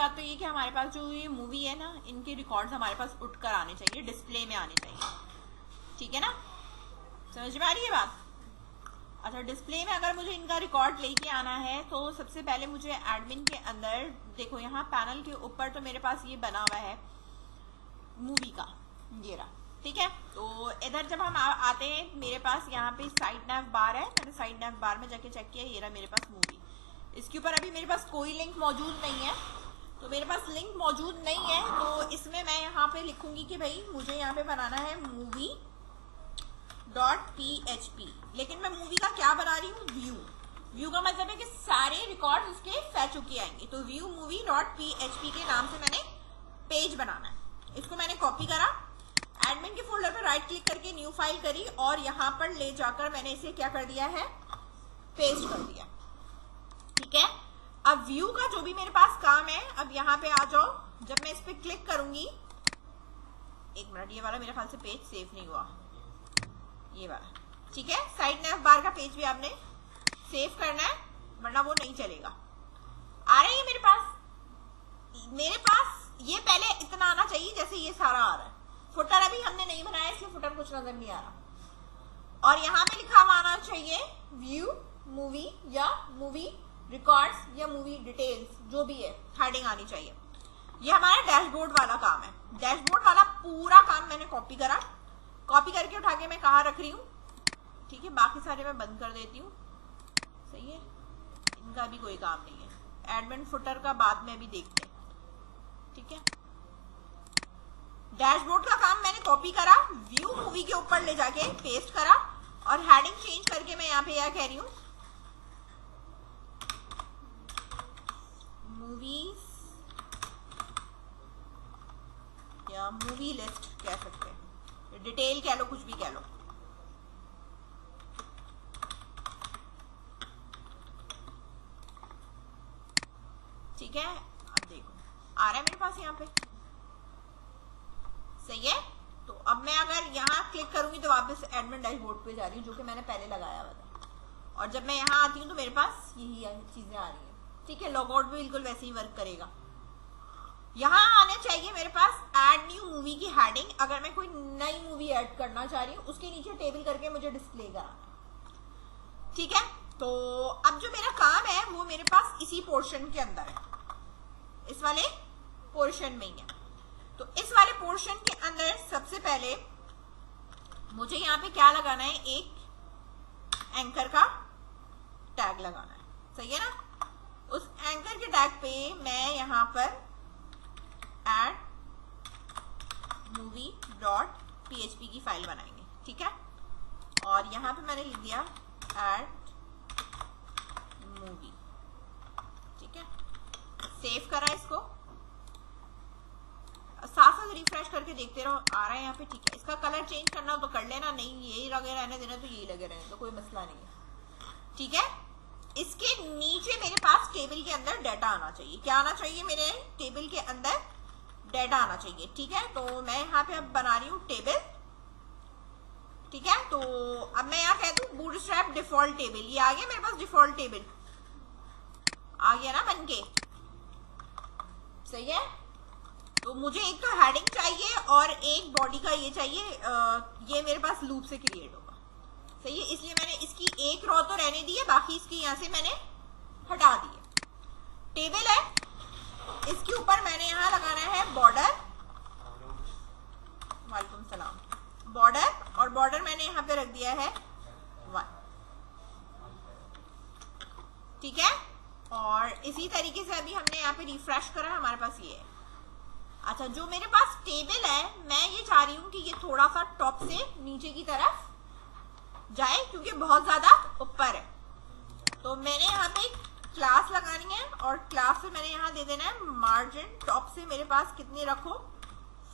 बात तो ये कि हमारे पास जो ये मूवी है ना, इनके रिकॉर्ड्स हमारे पास उठकर आने चाहिए, डिस्प्ले में आने चाहिए, ठीक है ना, समझ में आ रही है बात। अच्छा, डिस्प्ले में अगर मुझे इनका रिकॉर्ड लेके आना है तो सबसे पहले मुझे एडमिन के अंदर देखो, यहाँ पैनल के ऊपर तो मेरे पास ये बना हुआ है मूवी का, ये रहा, ठीक है। तो इधर जब हम आते हैं, मेरे पास यहाँ पे साइड नैव बार है, मैंने साइड नैव बार में जाके चेक किया, ये रहा मेरे पास मूवी। इसके ऊपर अभी मेरे पास कोई लिंक मौजूद नहीं है, तो मेरे पास लिंक मौजूद नहीं है, तो इसमें मैं यहाँ पे लिखूंगी कि भाई मुझे यहाँ पे बनाना है movie.php, लेकिन मैं मूवी का क्या बना रही हूँ, व्यू का मतलब है कि सारे रिकॉर्ड उसके फैच चुके आएंगे, तो व्यू movie.php के नाम से मैंने पेज बनाना है। इसको मैंने कॉपी करा, एडमिन के फोल्डर पर राइट क्लिक करके न्यू फाइल करी और यहाँ पर ले जाकर मैंने इसे क्या कर दिया है, पेस्ट कर दिया, ठीक है। अब व्यू का जो भी मेरे पास काम है, अब यहाँ पे आ जाओ, जब मैं इस पे क्लिक करूंगी, एक मिनट, ये वाला मेरे ख्याल से पेज सेव नहीं हुआ, ये वाला, ठीक है। साइड नैव बार का पेज भी आपने सेव करना है, वरना वो नहीं चलेगा। आ रही है मेरे पास ये पहले इतना आना चाहिए जैसे ये सारा आ रहा है। फुटर अभी हमने नहीं बनाया, इसलिए फुटर कुछ नजर नहीं आ रहा, और यहाँ पे लिखा हुआ आना चाहिए व्यू मूवी या मूवी रिकॉर्ड्स या मूवी डिटेल्स, जो भी है, हेडिंग आनी चाहिए। ये हमारा डैशबोर्ड वाला काम है। डैशबोर्ड वाला पूरा काम मैंने कॉपी करा, कॉपी करके उठा के मैं कहाँ रख रही हूँ, ठीक है, बाकी सारे मैं बंद कर देती हूँ, सही है, इनका भी कोई काम नहीं है। एडमिन फुटर का बाद में भी देखते हैं, ठीक है। डैशबोर्ड का काम मैंने कॉपी करा, व्यू मूवी के ऊपर ले जाके पेस्ट करा, और हेडिंग चेंज करके मैं यहाँ पे क्या कह रही हूँ, मूवीज या मूवी लिस्ट कह सकते हैं, डिटेल कह लो, कुछ भी कह लो, ठीक है। अब देखो आ रहा है मेरे पास यहाँ पे, सही है। तो अब मैं अगर यहाँ क्लिक करूंगी तो वापस एडमिन डैशबोर्ड पे जा रही हूँ, जो कि मैंने पहले लगाया हुआ था, और जब मैं यहाँ आती हूँ तो मेरे पास यही चीजें आ रही है, ठीक है। लॉगआउट भी बिल्कुल वैसे ही वर्क करेगा। यहाँ आने चाहिए मेरे पास ऐड न्यू मूवी की हेडिंग, अगर मैं कोई नई मूवी ऐड करना चाह रही हूँ, उसके नीचे टेबल करके मुझे डिस्प्ले कराना, ठीक है। तो अब जो मेरा काम है वो मेरे पास इसी पोर्शन के अंदर है, इस वाले पोर्शन में ही है। तो इस वाले पोर्शन के अंदर सबसे पहले मुझे यहाँ पे क्या लगाना है, एक एंकर का टैग लगाना है, सही है ना। उस एंकर के टैग पे मैं यहाँ पर ऐड movie.php की फाइल बनाएंगे, ठीक है। और यहाँ पे मैंने लिख दिया ऐड मूवी, ठीक है, सेव करा इसको, साथ साथ रिफ्रेश करके देखते रहो, आ रहा है यहाँ पे, ठीक है। इसका कलर चेंज करना हो तो कर लेना, नहीं यही लगे रहने देना तो यही लगे रहने, तो कोई मसला नहीं है, ठीक है। इसके नीचे मेरे पास टेबल के अंदर डाटा आना चाहिए, क्या आना चाहिए, मेरे टेबल के अंदर डाटा आना चाहिए, ठीक है। तो मैं यहाँ पे अब बना रही हूँ टेबल, ठीक है। तो अब मैं यहाँ कह दूँ बूटस्ट्रैप डिफॉल्ट टेबल, ये आ गया मेरे पास, डिफॉल्ट टेबल आ गया ना बनके, सही है। तो मुझे एक तो हेडिंग चाहिए और एक बॉडी का ये चाहिए, ये मेरे पास लूप से क्रिएट होगा, सही है। इसलिए मैंने इसकी एक रो तो रहने दी है, बाकी इसकी यहाँ से मैंने हटा दी है। टेबल है, इसके ऊपर मैंने यहाँ लगाना है बॉर्डर, वालेकुम सलाम, बॉर्डर, और बॉर्डर मैंने यहाँ पे रख दिया है 1, ठीक है। और इसी तरीके से अभी हमने यहाँ पे रिफ्रेश करा, हमारे पास ये है। अच्छा, जो मेरे पास टेबल है, मैं ये चाह रही हूँ कि ये थोड़ा सा टॉप से नीचे की तरफ जाए, क्योंकि बहुत ज्यादा ऊपर है। तो मैंने यहाँ पे क्लास लगानी है, और क्लास से मैंने यहाँ दे देना है मार्जिन, टॉप से मेरे पास कितने रखो,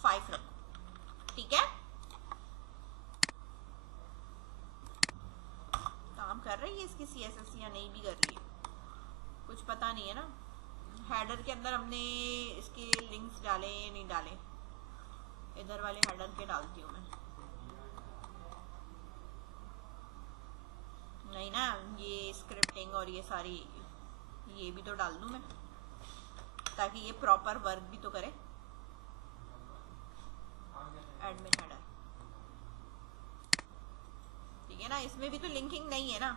5 रखो, ठीक है। काम कर रही है इसकी CSS या नहीं भी कर रही है, कुछ पता नहीं है ना। हेडर के अंदर हमने इसके लिंक्स डाले नहीं डाले, इधर वाले हेडर के डालती हूँ मैं, नहीं ना, ये स्क्रिप्टिंग और ये सारी, ये भी तो डाल दूं मैं, ताकि ये प्रॉपर वर्क भी तो करे। एडमिन हेडर, ठीक है ना, इसमें भी तो लिंकिंग नहीं है ना।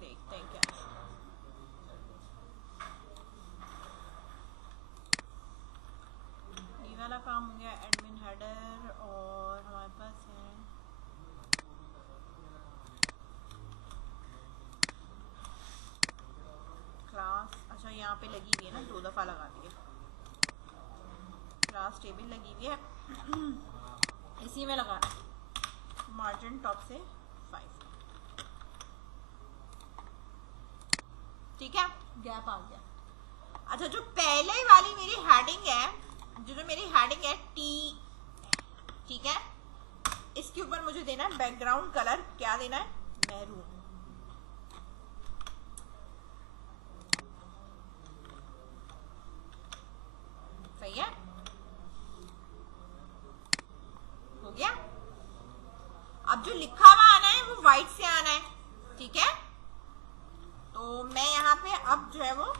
देखते हैं क्या ये वाला काम हो गया, एडमिन हेडर। और हमारे पास है क्लास। अच्छा यहाँ पे लगी हुई है ना, 2 दफा लगा दी है। क्लास टेबल लगी हुई है, इसी में लगाना है। मार्जिन टॉप से 5, ठीक है, गैप आ गया। अच्छा जो पहले वाली मेरी हेडिंग है, जो मेरी हेडिंग है टी, ठीक है, इसके ऊपर मुझे देना है बैकग्राउंड कलर। क्या देना है? मैरून। सही है, हो गया। अब जो लिखा हुआ आना है वो व्हाइट से आना है, ठीक है। तो मैं यहाँ पे अब जो है वो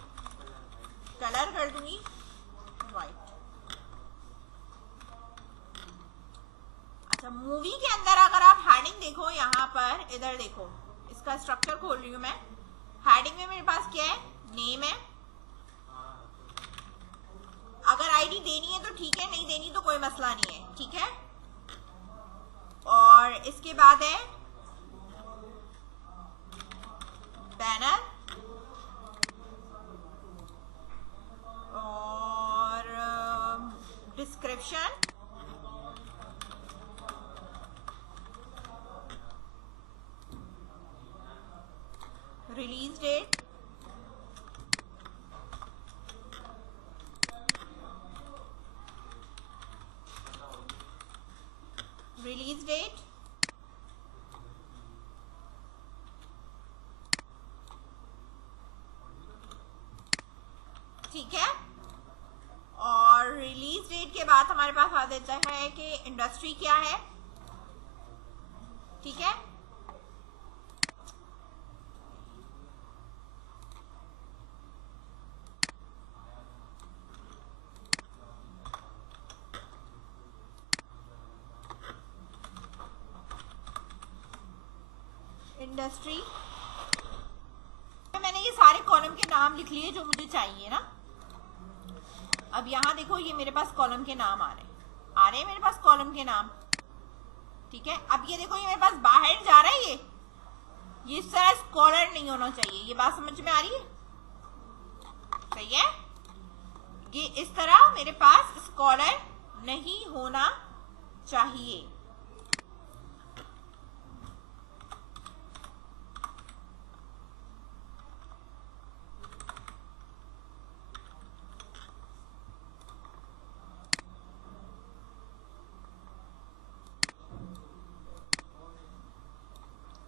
कलर कर दूंगी व्हाइट। अच्छा मूवी के अंदर अगर आप हेडिंग देखो, यहाँ पर इधर देखो, इसका स्ट्रक्चर खोल रही हूँ मैं। हेडिंग में मेरे पास क्या है? नेम है। अगर आईडी देनी है तो ठीक है, नहीं देनी तो कोई मसला नहीं है, ठीक है। और इसके बाद है बैनर और description, release date, release date, ठीक है। और रिलीज डेट के बाद हमारे पास आ देता है कि इंडस्ट्री क्या है, ठीक है। इंडस्ट्री, मैंने ये सारे कॉलम के नाम लिख लिए जो मुझे चाहिए ना। अब यहाँ देखो ये मेरे पास कॉलम के नाम आ रहे हैं मेरे पास कॉलम के नाम, ठीक है। अब ये देखो ये मेरे पास बाहर जा रहा है, ये इस तरह स्कॉलर नहीं होना चाहिए। ये बात समझ में आ रही है? सही है, ये इस तरह मेरे पास स्कॉलर नहीं होना चाहिए।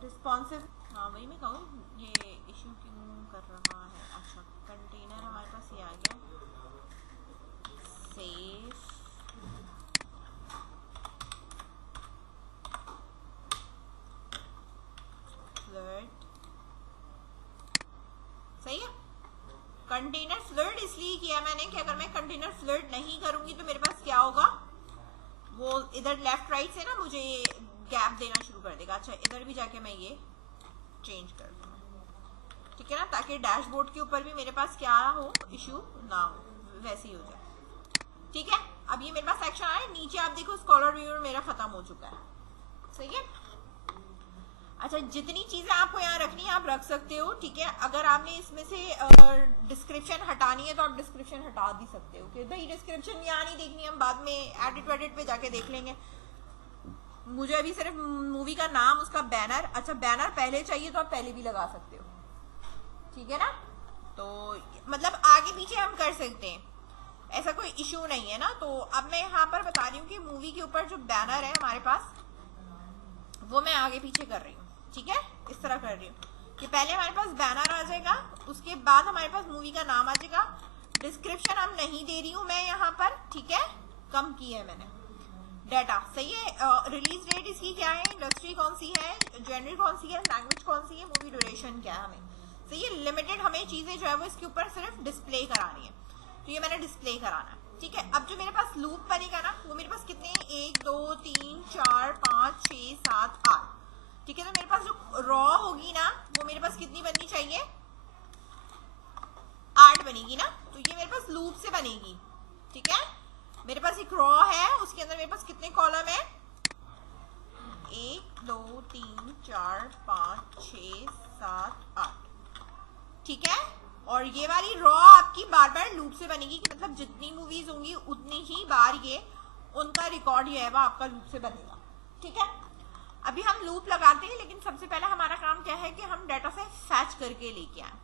रिस्पॉन्सिव, हाँ वही मैं कहूँ, ये इशू क्यों कर रहा है। अच्छा कंटेनर हमारे पास ये आ गया, सेव, फ्लर्ट, सही है। कंटेनर फ्लर्ट इसलिए किया मैंने कि अगर मैं कंटेनर फ्लर्ट नहीं करूंगी तो मेरे पास क्या होगा, वो इधर लेफ्ट राइट से ना मुझे गैप देना शुरू कर देगा। अच्छा इधर भी जाके मैं ये चेंज कर दूँ, ठीक है ना, ताकि डैशबोर्ड के ऊपर भी मेरे पास क्या हो, इशू ना हो, वैसे ही हो जाए, ठीक है। अब ये मेरे पास सेक्शन आया, नीचे आप देखो स्कॉलर व्यूअर मेरा खत्म हो चुका है, सही है। अच्छा जितनी चीजें आपको यहाँ रखनी है आप रख सकते हो, ठीक है। अगर आपने इसमें से डिस्क्रिप्शन हटानी है तो आप डिस्क्रिप्शन हटा भी सकते हो कि भाई डिस्क्रिप्शन यहाँ नहीं देखनी, हम बाद में एडिट वेडिट पे जाके देख लेंगे। मुझे अभी सिर्फ मूवी का नाम, उसका बैनर, अच्छा बैनर पहले चाहिए तो आप पहले भी लगा सकते हो, ठीक है ना। तो मतलब आगे पीछे हम कर सकते हैं, ऐसा कोई इशू नहीं है ना। तो अब मैं यहाँ पर बता रही हूँ कि मूवी के ऊपर जो बैनर है हमारे पास वो मैं आगे पीछे कर रही हूँ, ठीक है। इस तरह कर रही हूँ कि पहले हमारे पास बैनर आ जाएगा उसके बाद हमारे पास मूवी का नाम आ जाएगा। डिस्क्रिप्शन अब नहीं दे रही हूँ मैं यहाँ पर, ठीक है, कम की है मैंने। डाटा सही है। रिलीज डेट इसकी क्या है, इंडस्ट्री कौन सी है, जेनर कौन सी है, लैंग्वेज कौन सी है, मूवी ड्यूरेशन क्या है, हमें सही है। लिमिटेड हमें चीजें जो है वो इसके ऊपर सिर्फ डिस्प्ले करानी है, तो ये मैंने डिस्प्ले कराना है, ठीक है। अब जो मेरे पास लूप बनेगा ना, वो मेरे पास कितने, 1 2 3 4 5 6 7 8, ठीक है। तो मेरे पास जो रॉ होगी ना, वो मेरे पास कितनी बननी चाहिए, 8 बनेगी ना। तो ये मेरे पास लूप से बनेगी, ठीक है। मेरे पास एक रॉ है, उसके अंदर मेरे पास कितने कॉलम है, 1 2 3 4 5 6 7 8, ठीक है। और ये वाली रॉ आपकी बार बार लूप से बनेगी, कि मतलब जितनी मूवीज होंगी उतनी ही बार ये उनका रिकॉर्ड ये है वो आपका लूप से बनेगा, ठीक है। अभी हम लूप लगाते हैं, लेकिन सबसे पहले हमारा काम क्या है कि हम डाटा से फैच करके लेके आए।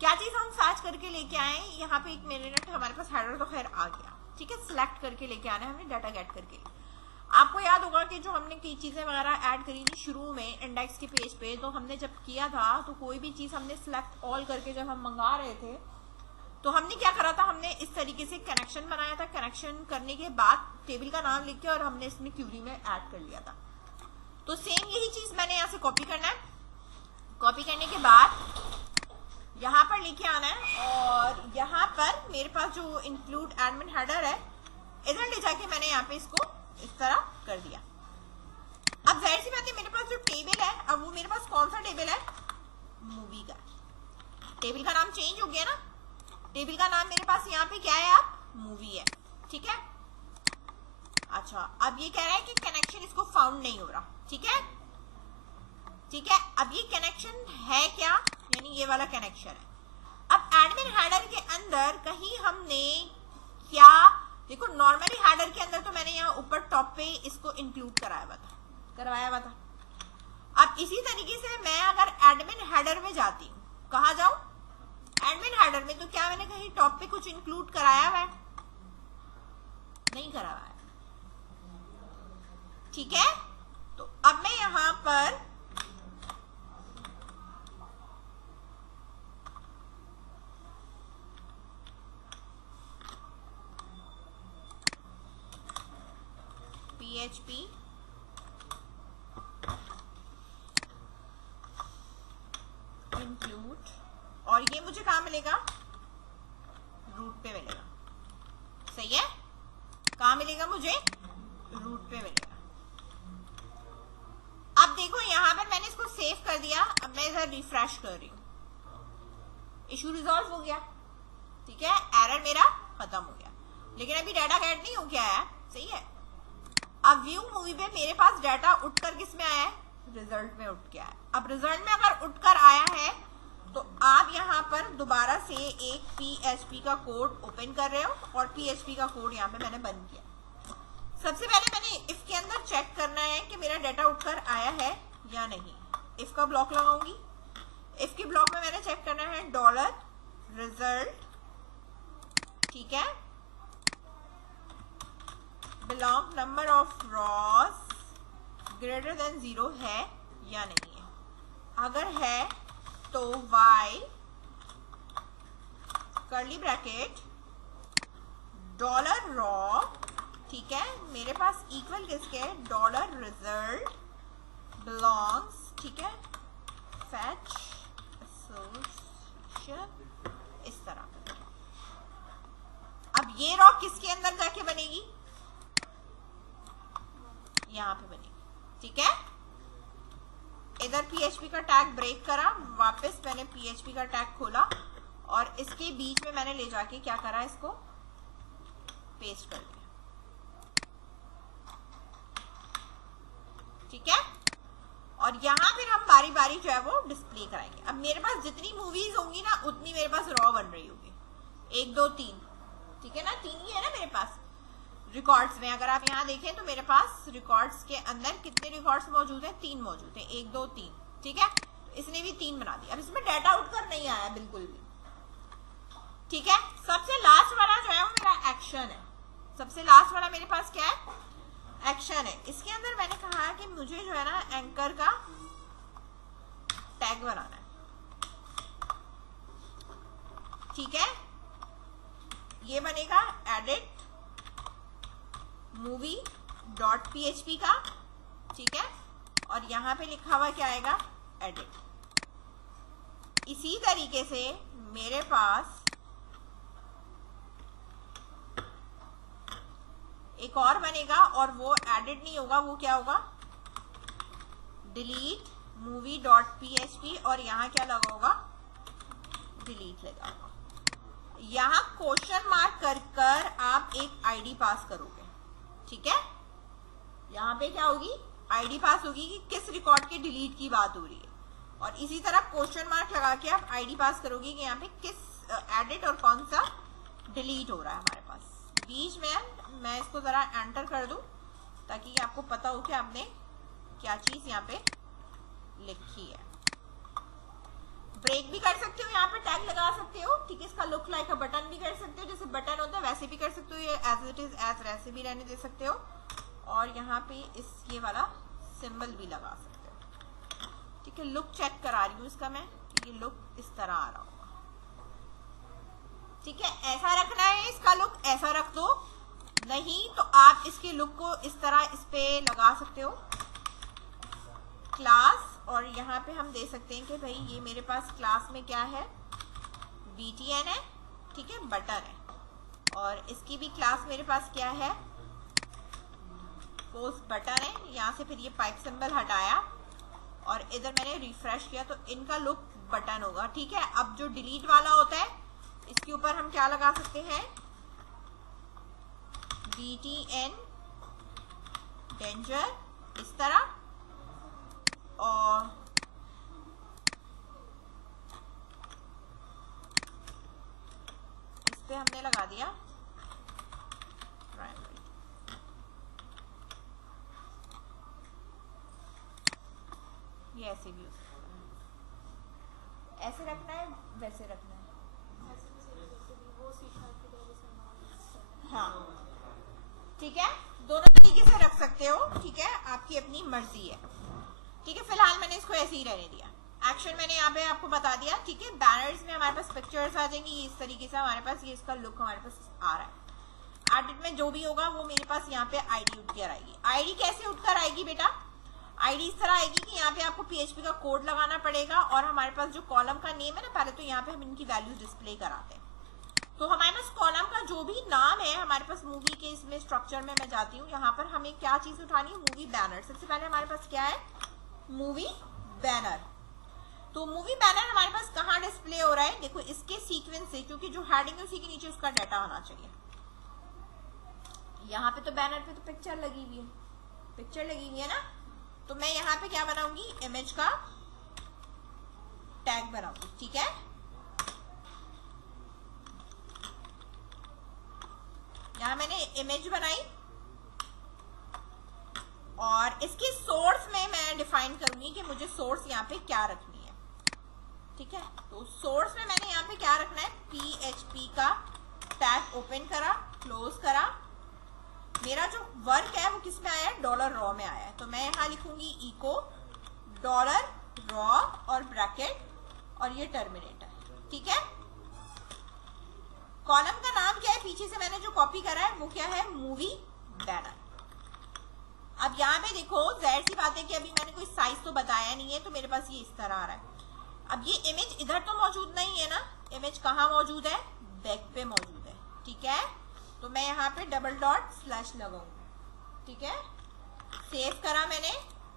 क्या चीज हम फैच करके लेके आए, यहाँ पे 1 मिनट हमारे पास हेडर तो खैर आ गया, ठीक है। सिलेक्ट करके लेके आना है हमने डाटा गेट करके। आपको याद होगा कि जो हमने कई चीजें वगैरह ऐड करी थी शुरू में इंडेक्स के पेज पे, तो हमने जब किया था तो कोई भी चीज हमने सिलेक्ट ऑल करके जब हम मंगा रहे थे, तो हमने क्या करा था, हमने इस तरीके से कनेक्शन बनाया था। कनेक्शन करने के बाद टेबल का नाम लिख के और हमने इसमें क्यूरी में ऐड कर लिया था। तो सेम यही चीज मैंने यहाँ से कॉपी करना है। कॉपी करने के बाद यहाँ पर लेके आना है, और यहाँ पर मेरे पास जो इंक्लूड एडमिन हेडर है, इधर ले जाके मैंने यहाँ पे इसको इस तरह कर दिया। अब जाहिर सी बात है, मेरे पास जो टेबल है, अब वो मेरे पास कौन सा टेबल है, मूवी का। टेबल का नाम चेंज हो गया ना, टेबल का नाम मेरे पास यहाँ पे क्या है, आप मूवी है, ठीक है। अच्छा, अब ये कह रहा है कि कनेक्शन इसको फाउंड नहीं हो रहा, ठीक है, ठीक है। अब ये कनेक्शन है क्या, यानी ये वाला कनेक्शन है। अब एडमिन हेडर के अंदर कहीं हमने क्या, देखो नॉर्मली हेडर के अंदर तो मैंने यहाँ ऊपर टॉप पे इसको इंक्लूड करवाया हुआ था। अब इसी तरीके से मैं अगर एडमिन हेडर में जाती हूँ, कहाँ जाऊं, एडमिन हेडर में, तो क्या मैंने कहीं टॉप पे कुछ इंक्लूड कराया हुआ है, नहीं कराया है, ठीक है। तो अब मैं यहां पर PHP इंक्लूड, और ये मुझे कहाँ मिलेगा, रूट पे मिलेगा, सही है। कहाँ मिलेगा मुझे, रूट पे मिलेगा। अब देखो यहाँ पर मैंने इसको सेव कर दिया। अब मैं इधर रिफ्रेश कर रही हूँ, इशू रिजॉल्व हो गया, ठीक है, एरर मेरा खत्म हो गया। लेकिन अभी डाटा गेट नहीं हो गया है, सही है। अब व्यू मूवी पे मेरे पास डाटा उठकर किस में आया है, रिजल्ट में उठ के आया। अब रिजल्ट में अगर उठकर आया है, तो आप यहाँ पर दोबारा से एक PHP का कोड ओपन कर रहे हो, और PHP का कोड यहाँ पे मैंने बंद किया। सबसे पहले मैंने इफ के अंदर चेक करना है कि मेरा डाटा उठकर आया है या नहीं। इफ का ब्लॉक लगाऊंगी, इफ के ब्लॉक में मैंने चेक करना है डॉलर रिजल्ट, ठीक है, belong number of Ross greater than 0 है या नहीं है। अगर है तो while curly bracket dollar raw, ठीक है, मेरे पास इक्वल किसके, डॉलर रिजल्ट बिलोंग्स, ठीक है, फैच एसोसिएशन, इस तरह। अब ये रॉ किसके अंदर जाके बनेगी, यहाँ पे बनेगी, ठीक है। इधर PHP का टैग ब्रेक करा, वापस मैंने PHP का टैग खोला, और इसके बीच में मैंने ले जाके क्या करा, इसको पेस्ट कर दिया, ठीक है। और यहाँ फिर हम बारी बारी जो है वो डिस्प्ले कराएंगे। अब मेरे पास जितनी मूवीज होंगी ना, उतनी मेरे पास रॉ बन रही होगी, 1 2 3, ठीक है ना, 3 ही है ना मेरे पास रिकॉर्ड्स में। अगर आप यहाँ देखें तो मेरे पास रिकॉर्ड्स के अंदर कितने रिकॉर्ड्स मौजूद हैं, 3 मौजूद हैं, 1 2 3, ठीक है। इसने भी 3 बना दिया। अब इसमें डाटा उठकर नहीं आया बिल्कुल भी, ठीक है। सबसे लास्ट वाला जो है वो मेरा एक्शन है। सबसे लास्ट वाला मेरे पास क्या है, एक्शन है। इसके अंदर मैंने कहा कि मुझे जो है ना एंकर का टैग बनाना है, ठीक है, ये बनेगा edit movie डॉट php का, ठीक है, और यहां पे लिखा हुआ क्या आएगा, edit। इसी तरीके से मेरे पास एक और बनेगा और वो एडिट नहीं होगा, वो क्या होगा, डिलीट मूवी डॉट php, और यहाँ क्या लगा होगा, डिलीट लगा होगा। यहाँ क्वेश्चन मार्क कर कर आप एक आईडी पास करोगे, ठीक है, यहाँ पे क्या होगी, आईडी पास होगी कि किस रिकॉर्ड के डिलीट की बात हो रही है, और इसी तरह क्वेश्चन मार्क लगा के आप आईडी पास करोगे कि यहाँ पे किस एडिट और कौन सा डिलीट हो रहा है हमारे पास। बीच में मैं इसको जरा एंटर कर दूं ताकि आपको पता हो कि आपने क्या चीज यहाँ पे लिखी है। ब्रेक भी कर सकते हो, यहाँ पे टैग लगा सकते हो, ठीक है, इसका लुक लाइक अ बटन भी कर सकते हो, जैसे बटन होता है वैसे भी कर सकते हो, ये एज इट इज एज वैसे भी रहने दे सकते हो, और यहाँ पे इस ये वाला सिंबल भी लगा सकते हो, ठीक है। लुक चेक करा रही हूँ इसका मैं, ये लुक इस तरह आ रहा होगा, ठीक है, ऐसा रखना है, इसका लुक ऐसा रख दो, नहीं तो आप इसके लुक को इस तरह इस पे लगा सकते हो, क्लास, और यहाँ पे हम दे सकते हैं कि भाई ये मेरे पास क्लास में क्या है, btn है, ठीक है, बटन है, और इसकी भी क्लास मेरे पास क्या है, पोस्ट बटन है। यहाँ से फिर ये पाइप सिंबल हटाया और इधर मैंने रिफ्रेश किया तो इनका लुक बटन होगा, ठीक है। अब जो डिलीट वाला होता है इसके ऊपर हम क्या लगा सकते हैं, btn डेंजर, इस तरह, और इस पे हमने लगा दिया प्राइमरी, ये ऐसे भी हो सकता है, ऐसे रखना है वैसे रखना है, हाँ, ठीक है, दोनों तरीके से रख सकते हो, ठीक है, आपकी अपनी मर्जी है, ठीक है। फिलहाल मैंने इसको ऐसे ही रहने दिया। एक्शन मैंने यहाँ पे आपको बता दिया, ठीक है। बैनर्स में हमारे पास पिक्चर्स आ जाएंगी, इस तरीके से हमारे पास ये इसका लुक हमारे पास आ रहा है। एडिट में जो भी होगा वो मेरे पास यहाँ पे आईडी उठकर आएगी। आईडी कैसे उठकर आएगी बेटा, आईडी इस तरह आएगी कि यहाँ पे आपको PHP का कोड लगाना पड़ेगा, और हमारे पास जो कॉलम का नेम है ना, पहले तो यहाँ पे हम इनकी वैल्यूज डिस्प्ले कराते हैं, तो हमारे पास कॉलम का जो भी नाम है हमारे पास मूवी के इसमें स्ट्रक्चर में मैं जाती हूँ, यहाँ पर हमें क्या चीज उठानी है, मूवी बैनर। सबसे पहले हमारे पास क्या है, मूवी बैनर। तो मूवी बैनर हमारे पास कहाँ डिस्प्ले हो रहा है, देखो इसके सीक्वेंस से, क्योंकि जो हेडिंग है उसी के नीचे उसका डाटा होना चाहिए। यहाँ पे तो बैनर पे तो पिक्चर लगी हुई है, पिक्चर लगी हुई है ना, तो मैं यहाँ पे क्या बनाऊंगी, इमेज का टैग बनाऊंगी, ठीक है। यहाँ मैंने इमेज बनाई और इसकी सोर्स में मैं डिफाइन करूंगी कि मुझे सोर्स यहाँ पे क्या रखनी है, ठीक है। तो सोर्स में मैंने यहाँ पे क्या रखना है, PHP का टैग ओपन करा, क्लोज करा। मेरा जो वर्क है वो किस में आया है, $raw में आया है, तो मैं यहाँ लिखूंगी इको $raw और ब्रैकेट और ये टर्मिनेटर, ठीक है। कॉलम का नाम क्या है, पीछे से मैंने जो कॉपी करा है वो क्या है, मूवी बैनर। अब यहाँ पे देखो, जाहिर सी बात है कि अभी मैंने कोई साइज तो बताया नहीं है, तो मेरे पास ये इस तरह आ रहा है। अब ये इमेज इधर तो मौजूद नहीं है ना, इमेज कहाँ मौजूद है, बैक पे मौजूद है, ठीक है। तो मैं यहाँ पे $/ लगाऊंगी, ठीक है। सेव करा मैंने।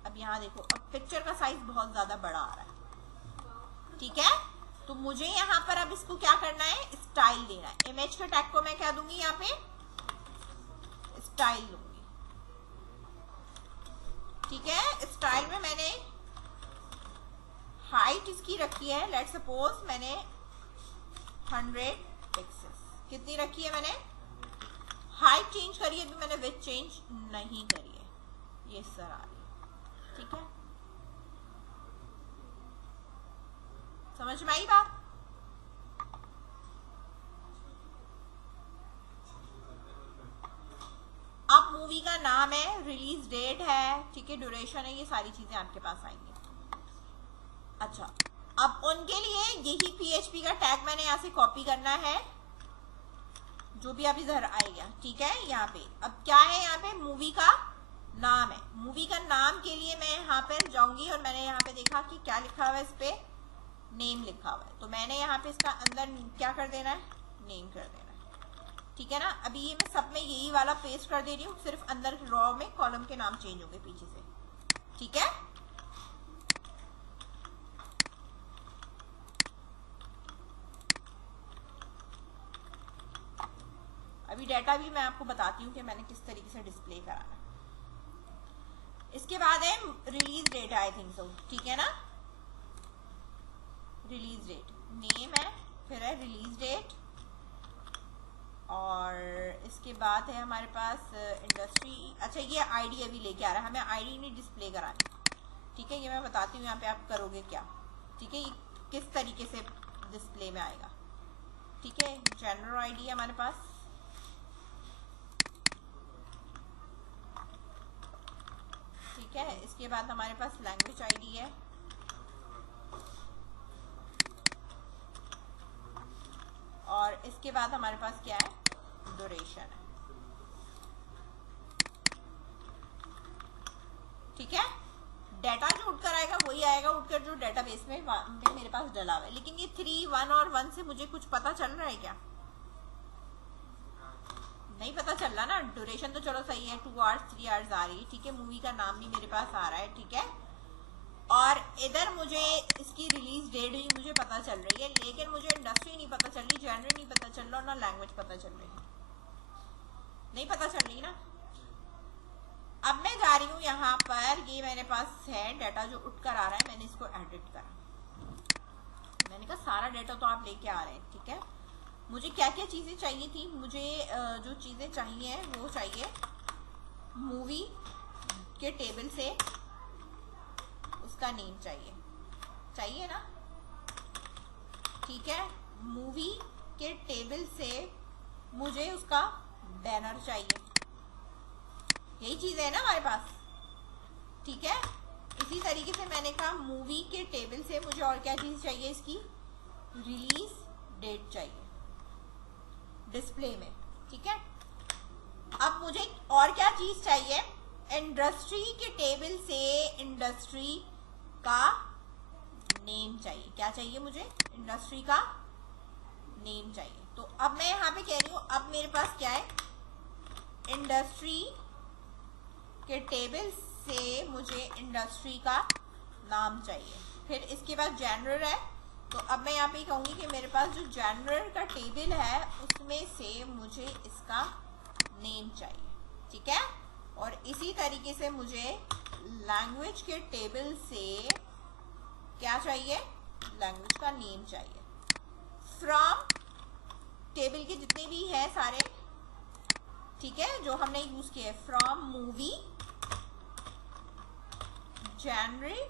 अब यहाँ देखो, अब पिक्चर का साइज बहुत ज्यादा बड़ा आ रहा है, ठीक है। तो मुझे यहाँ पर अब इसको क्या करना है, स्टाइल देना है। इमेज के टैग को मैं क्या दूंगी, यहाँ पे स्टाइल दूंगी, ठीक है। स्टाइल में मैंने हाइट इसकी रखी है, लेट्स सपोज मैंने 100 पिक्सेल्स, कितनी रखी है मैंने, हाइट चेंज करी है, अभी मैंने विड्थ चेंज नहीं करी है, ये इस तरह आ रही है, ठीक है। समझ में आई बात। अब मूवी का नाम है, रिलीज डेट है, ठीक है, ड्यूरेशन है, ये सारी चीजें आपके पास आएंगी। अच्छा, अब उनके लिए यही PHP का टैग मैंने यहाँ से कॉपी करना है, जो भी आप इधर आएगा, ठीक है। यहाँ पे अब क्या है, यहाँ पे मूवी का नाम है। मूवी का नाम के लिए मैं यहाँ पर जाऊंगी और मैंने यहाँ पे देखा कि क्या लिखा हुआ है, इस पे नेम लिखा हुआ है, तो मैंने यहाँ पे इसका अंदर क्या कर देना है, नेम कर देना है, ठीक है ना। अभी ये मैं सब में यही वाला पेस्ट कर दे रही हूँ, सिर्फ अंदर रॉ में कॉलम के नाम चेंज होंगे पीछे से, ठीक है। अभी डाटा भी मैं आपको बताती हूँ कि मैंने किस तरीके से डिस्प्ले कराना है। इसके बाद है release date, I think so, ठीक है ना। रिलीज डेट नेम है, फिर है रिलीज डेट, और इसके बाद है हमारे पास इंडस्ट्री। अच्छा, ये आईडी अभी लेके आ रहा है, हमें आईडी नहीं डिस्प्ले करानी, ठीक है। ये मैं बताती हूँ यहाँ पे आप करोगे क्या, ठीक है, ये किस तरीके से डिस्प्ले में आएगा, ठीक है। जनरल आईडी है हमारे पास, ठीक है। इसके बाद हमारे पास लैंग्वेज आईडी है, और इसके बाद हमारे पास क्या है, ड्यूरेशन है, ठीक है। डाटा जो उठकर आएगा वही आएगा, उठकर जो डेटाबेस में मेरे पास डला हुआ है। लेकिन ये 3, 1 और 1 से मुझे कुछ पता चल रहा है क्या, नहीं पता चल रहा ना। ड्यूरेशन तो चलो सही है, 2 आवर्स 3 आवर्स आ रही है, ठीक है। मूवी का नाम भी मेरे पास आ रहा है, ठीक है। और इधर मुझे इसकी रिलीज डेट भी मुझे पता चल रही है, लेकिन मुझे इंडस्ट्री नहीं पता चल रही, जनरल नहीं पता चल रहा, और ना लैंग्वेज पता चल रही है, नहीं पता चल रही ना। अब मैं जा रही हूँ यहाँ पर, ये मेरे पास है डाटा जो उठकर आ रहा है, मैंने इसको एडिट करा। मैंने कहा सारा डाटा तो आप लेके आ रहे हैं, ठीक है। मुझे क्या क्या चीज़ें चाहिए थी, मुझे जो चीज़ें चाहिए वो चाहिए मूवी के टेबल से उसका नेम चाहिए ना, ठीक है। मूवी के टेबल से मुझे उसका बैनर चाहिए, यही चीज़ है ना हमारे पास, ठीक है। इसी तरीके से मैंने कहा मूवी के टेबल से मुझे और क्या चीज़ चाहिए, इसकी रिलीज डेट चाहिए डिस्प्ले में, ठीक है। अब मुझे और क्या चीज चाहिए, इंडस्ट्री के टेबल से इंडस्ट्री का नेम चाहिए। क्या चाहिए मुझे, इंडस्ट्री का नेम चाहिए। तो अब मैं यहाँ पे कह रही हूँ, अब मेरे पास क्या है, इंडस्ट्री के टेबल से मुझे इंडस्ट्री का नाम चाहिए। फिर इसके बाद जनरल है, तो अब मैं यहाँ पे कहूँगी कि मेरे पास जो जनरल का टेबल है उसमें से मुझे इसका नेम चाहिए, ठीक है। और इसी तरीके से मुझे लैंग्वेज के टेबल से क्या चाहिए, लैंग्वेज का नेम चाहिए। फ्रॉम टेबल के जितने भी हैं सारे, ठीक है, जो हमने यूज किए, फ्रॉम मूवी, जनरल,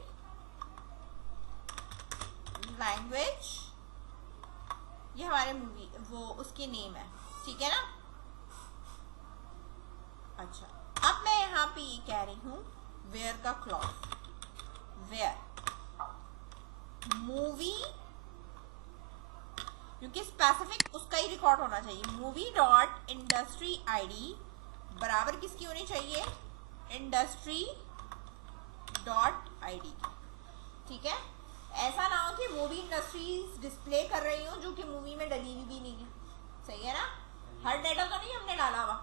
लैंग्वेज, ये हमारे मूवी वो उसके नेम है, ठीक है ना। अच्छा, अब मैं यहाँ पे ये कह रही हूँ वेयर का क्लॉज, वेयर मूवी, क्योंकि स्पेसिफिक उसका ही रिकॉर्ड होना चाहिए। मूवी डॉट इंडस्ट्री आईडी बराबर किसकी होनी चाहिए, इंडस्ट्री डॉट आईडी, ठीक है। ऐसा ना हो कि मूवी इंडस्ट्रीज डिस्प्ले कर रही हो जो कि मूवी में डली हुई भी नहीं है, सही है ना। हर डाटा तो नहीं हमने डाला हुआ,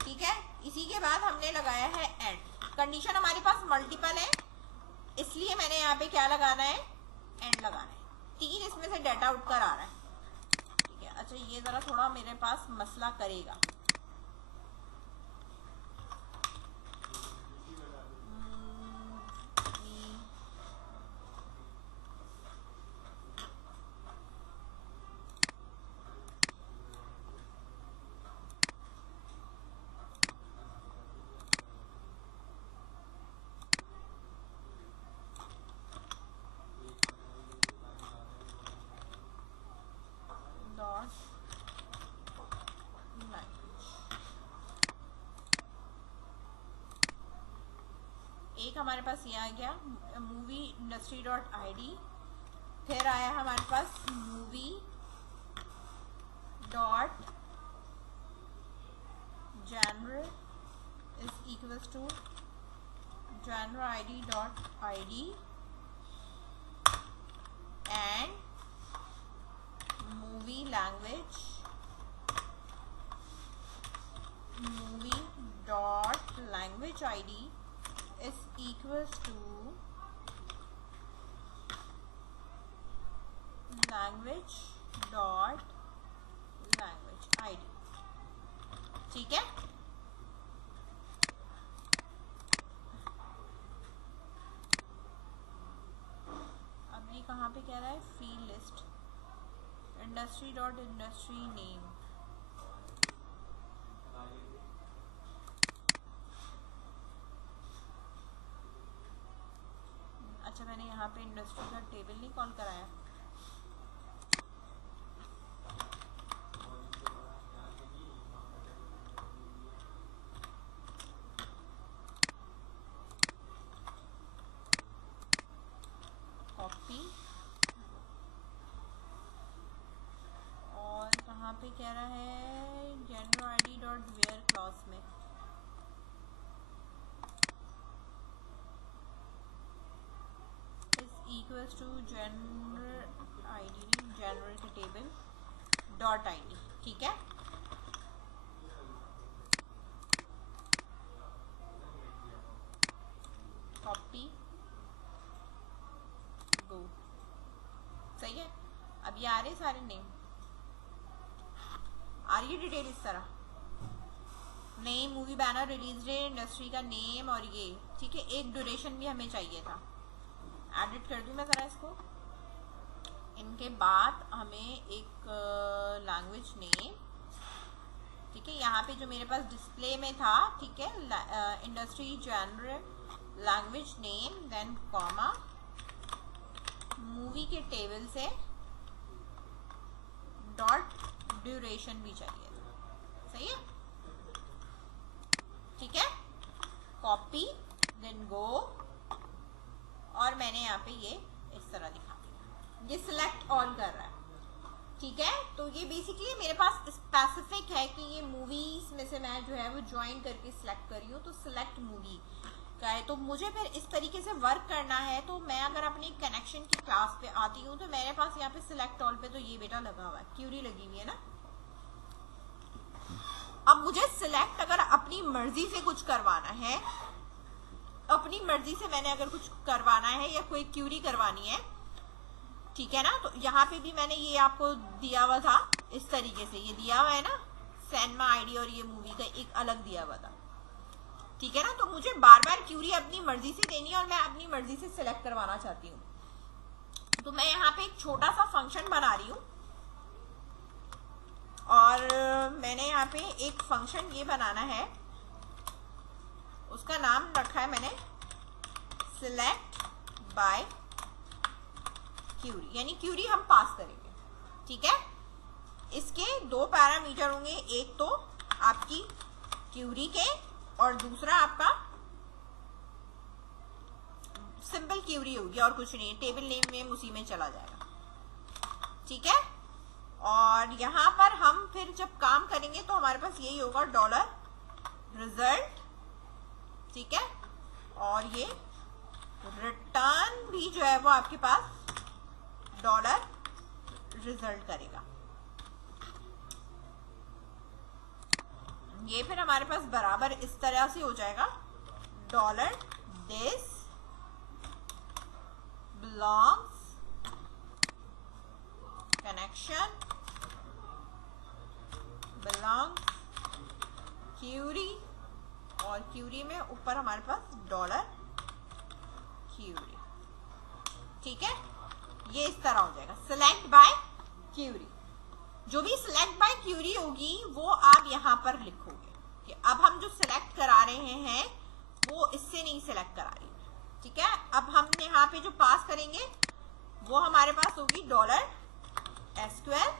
ठीक है। इसी के बाद हमने लगाया है एंड। कंडीशन हमारे पास मल्टीपल है, इसलिए मैंने यहाँ पे क्या लगाना है, एंड लगाना है। 3 इसमें से डाटा उठकर आ रहा है, ठीक है। अच्छा, ये जरा थोड़ा मेरे पास मसला करेगा, एक हमारे पास ये आ गया मूवी इंडस्ट्री डॉट आईडी फिर आया हमारे पास movie dot genre is equals to genre id dot id and movie language dot language id is equals to language dot language id। ठीक है, अब ये कहाँ पे कह रहा है, field list industry dot industry name. अच्छा, मैंने यहाँ पे इंडस्ट्री का टेबल नहीं कॉल कराया। कॉपी, और कहाँ पे कह रहा है, gender ID dot where clause में। Equals to gender ID, gender के टेबल डॉट आईडी। ठीक है, कॉपी, गो। सही है, अब ये आ रहे सारे नेम, आ रही है डिटेल इस तरह, name, movie, banner, release date, industry का नेम और ये। ठीक है, एक ड्यूरेशन भी हमें चाहिए था, एडिट कर दूं मैं ज़रा इसको। इनके बाद हमें एक लैंग्वेज नेम, ठीक है, यहाँ पे जो मेरे पास डिस्प्ले में था, ठीक है, industry general language name, then comma, movie के टेबल से डॉट ड्यूरेशन भी चाहिए था। सही है, ठीक है, कॉपी, देन गो, और मैंने यहाँ पे ये इस तरह दिखा दिया, ये सिलेक्ट ऑल कर रहा है। ठीक है, तो ये बेसिकली मेरे पास स्पेसिफिक है कि ये मूवीज में से मैं जो है वो ज्वाइन करके सिलेक्ट कर रही हूँ, तो सिलेक्ट मूवी का है। तो मुझे फिर इस तरीके से वर्क करना है, तो मैं अगर अपनी कनेक्शन की क्लास पे आती हूँ तो मेरे पास यहाँ पे सिलेक्ट ऑल पे तो ये बेटा लगा हुआ है, क्यूरी लगी हुई है ना। अब मुझे सिलेक्ट अगर अपनी मर्जी से कुछ करवाना है, अपनी मर्जी से मैंने अगर कुछ करवाना है या कोई क्यूरी करवानी है, ठीक है ना, तो यहाँ पे भी मैंने ये आपको दिया हुआ था इस तरीके से, ये दिया हुआ है ना, सैनमा आईडी और ये मूवी का एक अलग दिया हुआ था। ठीक है ना, तो मुझे बार बार क्यूरी अपनी मर्जी से देनी है और मैं अपनी मर्जी से सिलेक्ट करवाना चाहती हूँ। तो मैं यहाँ पे एक छोटा सा फंक्शन बना रही हूँ, और मैंने यहाँ पे एक फंक्शन ये बनाना है, उसका नाम रखा है मैंने सिलेक्ट बाय क्यूरी, यानी क्यूरी हम पास करेंगे। ठीक है, इसके दो पैरामीटर होंगे, एक तो आपकी क्यूरी के और दूसरा आपका सिंपल क्यूरी होगी और कुछ नहीं, टेबल नेम में उसी में चला जाएगा। ठीक है, और यहाँ पर हम फिर जब काम करेंगे तो हमारे पास यही होगा डॉलर रिजल्ट। ठीक है, और ये रिटर्न भी जो है वो आपके पास डॉलर रिजल्ट करेगा। ये फिर हमारे पास बराबर इस तरह से हो जाएगा, dollar this belongs connection belongs query, और क्यूरी में ऊपर हमारे पास डॉलर क्यूरी। ठीक है, ये इस तरह हो जाएगा सिलेक्ट बाय क्यूरी। जो भी सिलेक्ट बाय क्यूरी होगी वो आप यहाँ पर लिखोगे कि अब हम जो सिलेक्ट करा रहे हैं वो इससे नहीं सिलेक्ट करा रही। ठीक है, अब हम यहाँ पे जो पास करेंगे वो हमारे पास होगी डॉलर एसक्यूएल,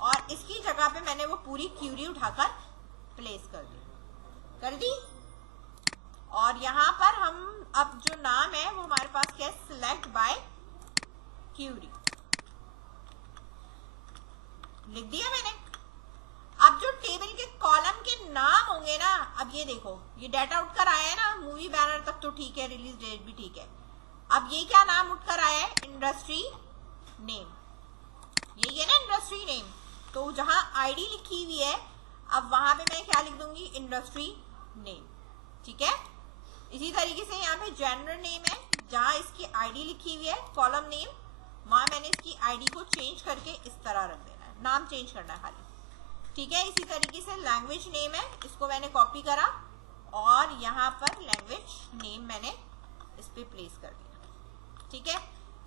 और इसकी जगह पे मैंने वो पूरी क्यूरी उठाकर प्लेस कर दी। और यहाँ पर हम अब जो नाम है वो हमारे पास क्या है, सिलेक्ट बाय क्यूरी लिख दिया मैंने। अब जो टेबल के कॉलम के नाम होंगे ना, अब ये देखो ये डाटा उठकर आया है ना, मूवी बैनर तक तो ठीक है, रिलीज डेट भी ठीक है। अब ये क्या नाम उठकर आया है, इंडस्ट्री नेम, यही है ना इंडस्ट्री नेम। तो जहां आईडी लिखी हुई है अब वहां पे मैं क्या लिख दूंगी, इंडस्ट्री नेम, ठीक है। इसी तरीके से यहाँ पे जेनरल नेम है, जहां इसकी आईडी लिखी हुई है कॉलम नेम, वहां मैंने इसकी आईडी को चेंज करके इस तरह रख देना है, नाम चेंज करना है खाली, ठीक है। इसी तरीके से लैंग्वेज नेम है, इसको मैंने कॉपी करा और यहाँ पर लैंग्वेज नेम मैंने इस पे प्लेस कर दिया, ठीक है।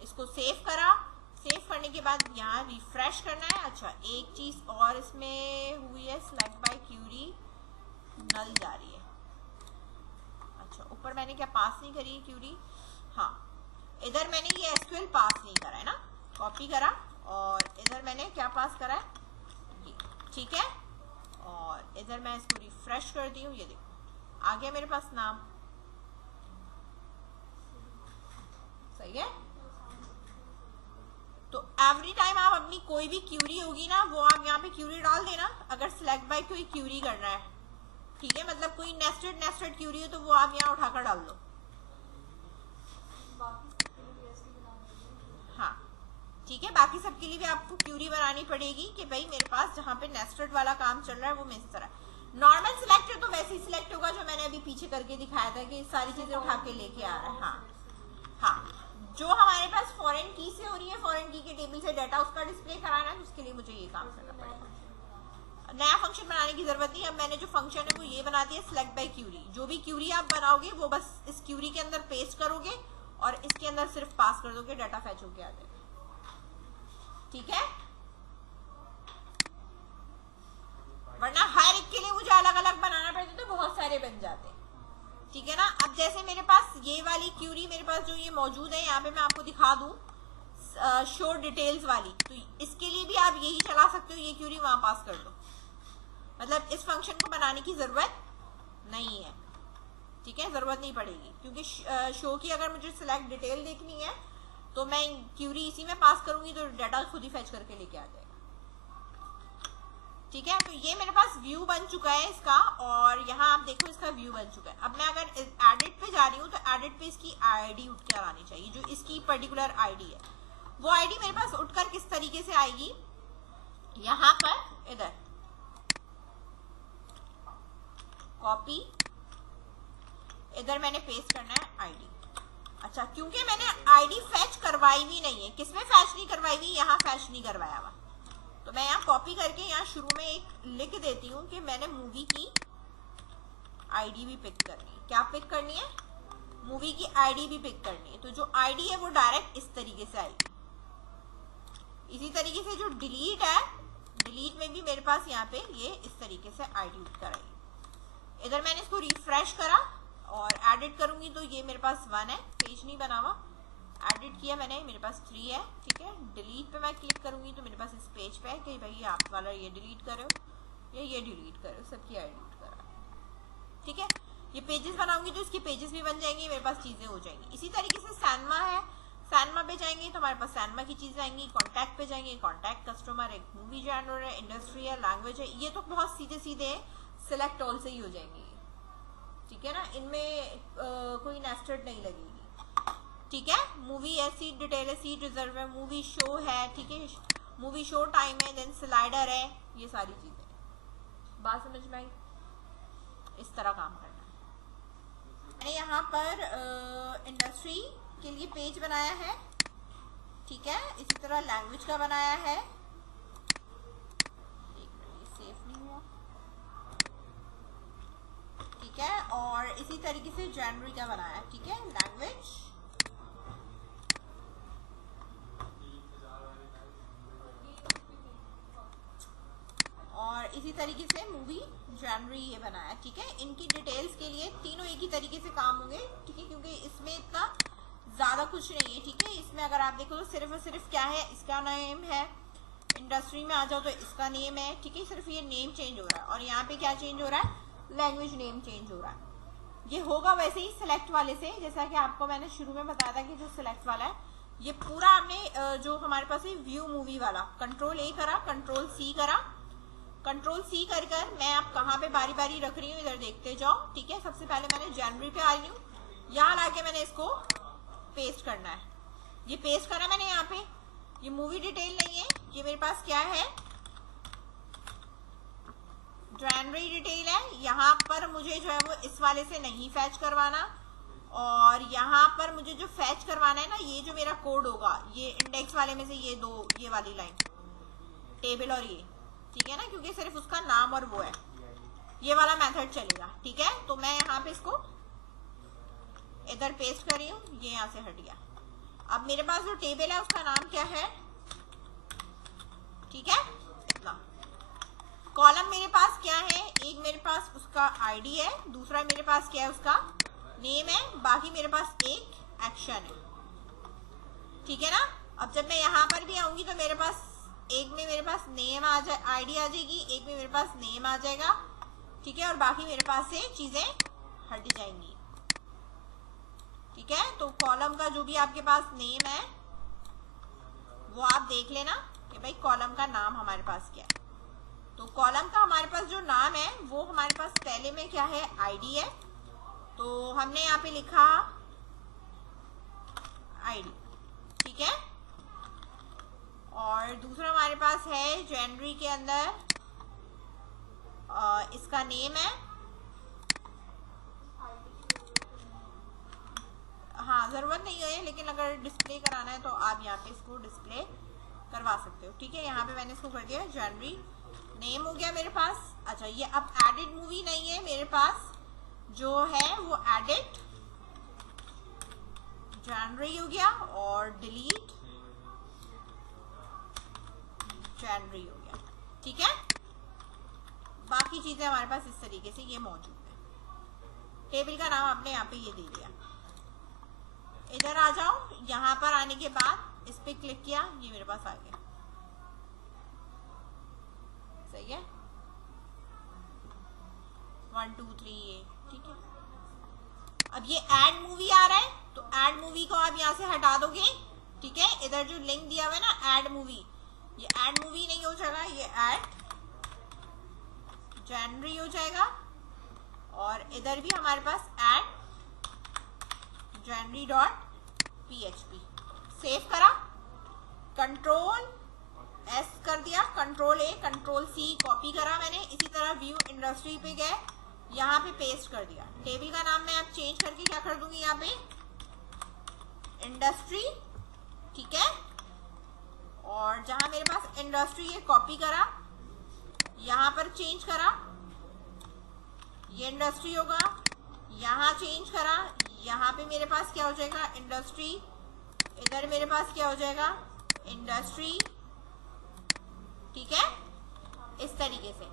इसको सेव करा, सेव करने के बाद यहाँ रिफ्रेश करना है। अच्छा एक चीज और इसमें हुई है, सिलेक्ट बाय क्यूरी नल जा रही है। अच्छा ऊपर मैंने क्या पास नहीं करी है क्यूरी, हाँ इधर मैंने ये एसक्यूएल पास नहीं करा है ना, कॉपी करा और इधर मैंने क्या पास करा है ये, ठीक है। और इधर मैं इसको रिफ्रेश कर दी हूँ, ये देखो आ गया मेरे पास नाम, सही है। तो एवरी टाइम आप अपनी कोई भी क्यूरी होगी ना, वो आप यहाँ पे क्यूरी डाल देना, अगर सिलेक्ट बाय कोई क्यूरी करना है, ठीक है। मतलब कोई नेस्टेड क्यूरी हो तो वो आप यहाँ उठाकर डाल दो, हाँ ठीक है। बाकी सबके लिए भी आपको क्यूरी बनानी पड़ेगी कि भाई मेरे पास जहाँ पे नेस्टेड वाला काम चल रहा है वो मैं इस तरह, नॉर्मल सिलेक्ट तो वैसे ही सिलेक्ट होगा जो मैंने अभी पीछे करके दिखाया था कि सारी चीजें उठा के लेके आ रहा है, हाँ हाँ। जो हमारे पास फॉरेन की से हो रही है, फॉरेन की के टेबल से डाटा उसका डिस्प्ले कराना है, तो उसके लिए मुझे ये काम करना पड़ेगा। नया फंक्शन बनाने की जरूरत नहीं, अब मैंने जो फंक्शन है वो ये बना दिया, सिलेक्ट बाय क्यूरी। जो भी क्यूरी आप बनाओगे वो बस इस क्यूरी के अंदर पेस्ट करोगे और इसके अंदर सिर्फ पास कर दोगे, डाटा फैच होके आ जाएगा, ठीक है। वरना हर एक के लिए मुझे अलग अलग बनाना पड़ता तो बहुत सारे बन जाते, ठीक है ना। अब जैसे मेरे पास ये वाली क्यूरी मेरे पास जो ये मौजूद है, यहाँ पे मैं आपको दिखा दूं शो डिटेल्स वाली, तो इसके लिए भी आप यही चला सकते हो, ये क्यूरी वहां पास कर दो, मतलब इस फंक्शन को बनाने की जरूरत नहीं है, ठीक है, जरूरत नहीं पड़ेगी। क्योंकि शो की अगर मुझे सिलेक्ट डिटेल देखनी है तो मैं क्यूरी इसी में पास करूंगी तो डाटा खुद ही फैच करके लेके आ जाएगा, ठीक है। तो ये मेरे पास व्यू बन चुका है इसका, और यहाँ आप देखो इसका व्यू बन चुका है। अब मैं अगर एडिट पे जा रही हूँ तो एडिट पे इसकी आईडी उठ कर आनी चाहिए, जो इसकी पर्टिकुलर आईडी है वो आईडी मेरे पास उठकर किस तरीके से आएगी, यहाँ पर इधर कॉपी, इधर मैंने पेस्ट करना है आईडी। अच्छा क्योंकि मैंने आईडी फैच करवाई भी नहीं है, किसमें फैच नहीं करवाई हुई, यहाँ फैच नहीं करवाया हुआ, तो मैं यहाँ कॉपी करके यहाँ शुरू में एक लिख देती हूँ कि मैंने मूवी की आईडी भी पिक करनी है। क्या पिक करनी है, मूवी की आईडी भी पिक करनी है। तो जो आईडी है वो डायरेक्ट इस तरीके से आएगी। इसी तरीके से जो डिलीट है, डिलीट में भी मेरे पास यहाँ पे ये इस तरीके से आईडी उठ कर आएगी। इधर मैंने इसको रिफ्रेश करा और एडिट करूंगी तो ये मेरे पास 1 है, पेज नहीं बना हुआ, एडिट किया मैंने, मेरे पास 3 है, ठीक है। डिलीट पे मैं क्लिक करूंगी तो मेरे पास इस पेज पे है कि भाई आप वाला ये डिलीट करो या ये डिलीट करो, सबकी एडिट करा, ठीक है। ये पेजेस बनाऊंगी तो इसके पेजेस भी बन जाएंगे, मेरे पास चीजें हो जाएंगी। इसी तरीके से सैनमा है, सैनमा पे जाएंगे तो हमारे पास सैनमा की चीजें आएंगी। कॉन्टैक्ट पे जाएंगे, कॉन्टैक्ट, कस्टमर, एक मूवी जॉनर है, इंडस्ट्री है, लैंग्वेज है, ये तो बहुत सीधे सीधे सिलेक्ट ऑल से ही हो जाएंगे, ठीक है ना। इनमें कोई नेस्टेड नहीं लगेगी, ठीक है। मूवी है, सीट डिटेल है, सीट रिजर्व है, मूवी शो है, ठीक है, मूवी शो टाइम है, देन स्लाइडर है, ये सारी चीजें, बात समझ में आई। इस तरह काम करना है। मैंने यहाँ पर इंडस्ट्री के लिए पेज बनाया है, ठीक है। इसी तरह लैंग्वेज का बनाया है, सेव नहीं हुआ, ठीक है। और इसी तरीके से जनवरी का बनाया है, ठीक है, लैंग्वेज, और इसी तरीके से मूवी जनवरी ये बनाया, ठीक है। इनकी डिटेल्स के लिए तीनों एक ही तरीके से काम होंगे, ठीक है, क्योंकि इसमें इतना ज्यादा कुछ नहीं है, ठीक है। इसमें अगर आप देखो तो सिर्फ और सिर्फ क्या है, इसका नेम है, इंडस्ट्री में आ जाओ तो इसका नेम है, ठीक है, सिर्फ ये नेम चेंज हो रहा है। और यहाँ पे क्या चेंज हो रहा है, लैंग्वेज नेम चेंज हो रहा है। ये होगा वैसे ही सिलेक्ट वाले से, जैसा कि आपको मैंने शुरू में बताया था कि जो सिलेक्ट वाला है ये पूरा हमने जो हमारे पास है व्यू मूवी वाला कंट्रोल ए करा, कंट्रोल सी करा, कंट्रोल सी कर कर मैं अब कहाँ पे बारी बारी रख रही हूँ, इधर देखते जाओ। ठीक है, सबसे पहले मैंने जनवरी पे आ रही हूँ, यहाँ लाके मैंने इसको पेस्ट करना है। ये पेस्ट करा मैंने यहाँ पे। ये मूवी डिटेल नहीं है, ये मेरे पास क्या है, जनवरी डिटेल है। यहाँ पर मुझे जो है वो इस वाले से नहीं फैच करवाना, और यहाँ पर मुझे जो फैच करवाना है ना, ये जो मेरा कोड होगा ये इंडेक्स वाले में से ये दो, ये वाली लाइन टेबल और ये, ठीक है ना, क्योंकि सिर्फ उसका नाम और वो है, ये वाला मेथड चलेगा। ठीक है, तो मैं यहाँ पे इसको इधर पेस्ट कर रही हूँ, ये यहाँ से हट गया। अब मेरे पास जो टेबल है उसका नाम क्या है, ठीक है, इतना। कॉलम मेरे पास क्या है, एक मेरे पास उसका आईडी है, दूसरा मेरे पास क्या है, उसका नेम है, बाकी मेरे पास एक एक्शन है। ठीक है ना। अब जब मैं यहाँ पर भी आऊंगी तो मेरे पास एक में मेरे पास नेम आ जाए, आईडी आ जाएगी, एक में मेरे पास नेम आ जाएगा। ठीक है, और बाकी मेरे पास से चीजें हट जाएंगी। ठीक है, तो कॉलम का जो भी आपके पास नेम है वो आप देख लेना कि भाई कॉलम का नाम हमारे पास क्या है। तो कॉलम का हमारे पास जो नाम है वो हमारे पास पहले में क्या है, आईडी है, तो हमने यहाँ पे लिखा आईडी। ठीक है, और दूसरा हमारे पास है जनवरी के अंदर इसका नेम है, हाँ जरूरत नहीं है, लेकिन अगर डिस्प्ले कराना है तो आप यहाँ पे इसको डिस्प्ले करवा सकते हो। ठीक है, यहाँ पे मैंने इसको कर दिया जनवरी, नेम हो गया मेरे पास। अच्छा, ये अब एडिट मूवी नहीं है मेरे पास, जो है वो एडिट जनवरी हो गया, और डिलीट जनवरी हो गया। ठीक है, बाकी चीजें हमारे पास इस तरीके से ये मौजूद है। टेबल का नाम आपने यहाँ पे ये दे दिया। इधर आ जाओ, यहाँ पर आने के बाद इस पे क्लिक किया, ये मेरे पास आ गया। सही है, 1 2 3 ये। ठीक है, अब ये ऐड मूवी आ रहा है, तो ऐड मूवी को आप यहाँ से हटा दोगे। ठीक है, इधर जो लिंक दिया हुआ है ना ऐड मूवी, ये ऐड मूवी नहीं हो जाएगा, ये ऐड जनवरी हो जाएगा। और इधर भी हमारे पास ऐड जनवरी.php। सेव करा, कंट्रोल एस कर दिया, control A, control C copy करा मैंने। इसी तरह व्यू इंडस्ट्री पे गए, यहाँ पे पेस्ट कर दिया। टेबल का नाम मैं अब चेंज करके क्या कर दूंगी, यहाँ पे इंडस्ट्री। ठीक है, और जहां मेरे पास इंडस्ट्री है कॉपी करा, यहाँ पर चेंज करा, ये इंडस्ट्री होगा, यहाँ चेंज करा, यहाँ पे मेरे पास क्या हो जाएगा, इंडस्ट्री। इधर मेरे पास क्या हो जाएगा, इंडस्ट्री। ठीक है, इस तरीके से।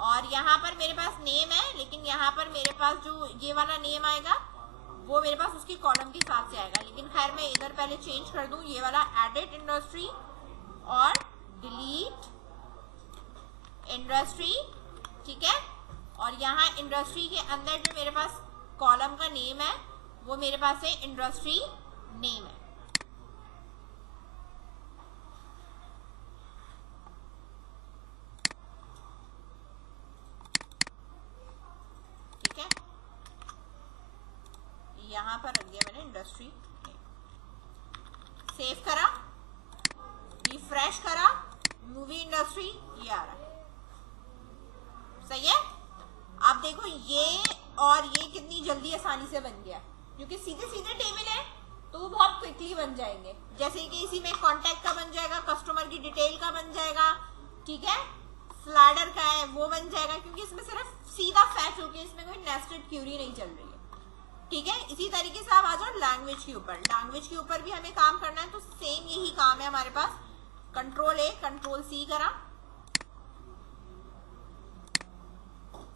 और यहाँ पर मेरे पास नेम है, लेकिन यहाँ पर मेरे पास जो ये वाला नेम आएगा वो मेरे पास उसकी कॉलम के हिसाब से आएगा। लेकिन खैर मैं इधर पहले चेंज कर दूं, ये वाला एडिट इंडस्ट्री और डिलीट इंडस्ट्री। ठीक है, और यहाँ इंडस्ट्री के अंदर जो मेरे पास कॉलम का नेम है वो मेरे पास है इंडस्ट्री नेम है। ठीक है, यहाँ पर रख दिया मैंने इंडस्ट्री नेम। सेव करा, रिफ्रेश करा, मूवी इंडस्ट्री ये आ रहा है। सही है, आप देखो ये और ये कितनी जल्दी आसानी से बन गया, क्योंकि सीधे सीधे टेबल है तो वो बहुत क्विकली बन जाएंगे। जैसे कि इसी में कॉन्टैक्ट का बन जाएगा, कस्टमर की डिटेल का बन जाएगा। ठीक है, स्लाइडर का है वो बन जाएगा, क्योंकि इसमें सिर्फ सीधा फैच होके, इसमें कोई नेस्टेड क्यूरी नहीं चल रही है। ठीक है, इसी तरीके से आप आ जाओ लैंग्वेज के ऊपर। लैंग्वेज के ऊपर भी हमें काम करना है, तो सेम यही काम है हमारे पास। कंट्रोल ए, कंट्रोल सी करा,